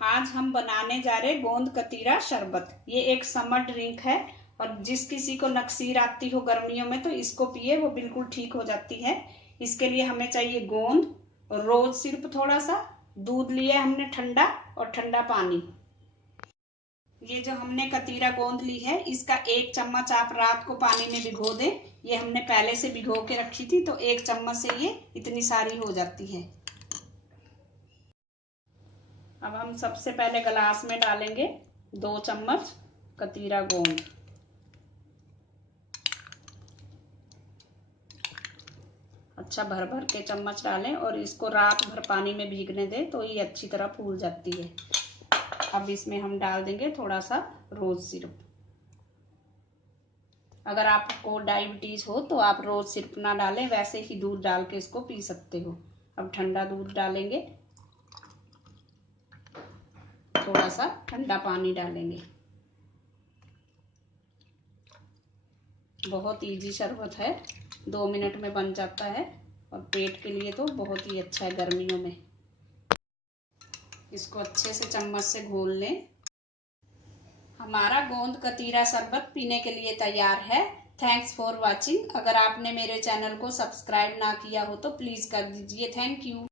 आज हम बनाने जा रहे गोंद कतीरा शरबत। ये एक समर ड्रिंक है और जिस किसी को नक्सीर आती हो गर्मियों में तो इसको पिए, वो बिल्कुल ठीक हो जाती है। इसके लिए हमें चाहिए गोंद और रोज सिर्फ थोड़ा सा दूध लिया हमने ठंडा, और ठंडा पानी। ये जो हमने कतीरा गोंद ली है इसका 1 चम्मच आप रात को पानी में भिगो दें। ये हमने पहले से भिगो के रखी थी तो 1 चम्मच से ये इतनी सारी हो जाती है। अब हम सबसे पहले गिलास में डालेंगे 2 चम्मच कतीरा गोंद। अच्छा भर भर के चम्मच डालें और इसको रात भर पानी में भीगने दें तो ये अच्छी तरह फूल जाती है। अब इसमें हम डाल देंगे थोड़ा सा रोज सिरप। अगर आपको डायबिटीज हो तो आप रोज सिरप ना डालें, वैसे ही दूध डाल के इसको पी सकते हो। अब ठंडा दूध डालेंगे, थोड़ा सा ठंडा पानी डालेंगे। बहुत इजी शरबत है, 2 मिनट में बन जाता है और पेट के लिए तो बहुत ही अच्छा है गर्मियों में। इसको अच्छे से चम्मच से घोल लें। हमारा गोंद कतीरा शरबत पीने के लिए तैयार है। Thanks for watching. अगर आपने मेरे चैनल को सब्सक्राइब ना किया हो तो प्लीज कर दीजिए। Thank you.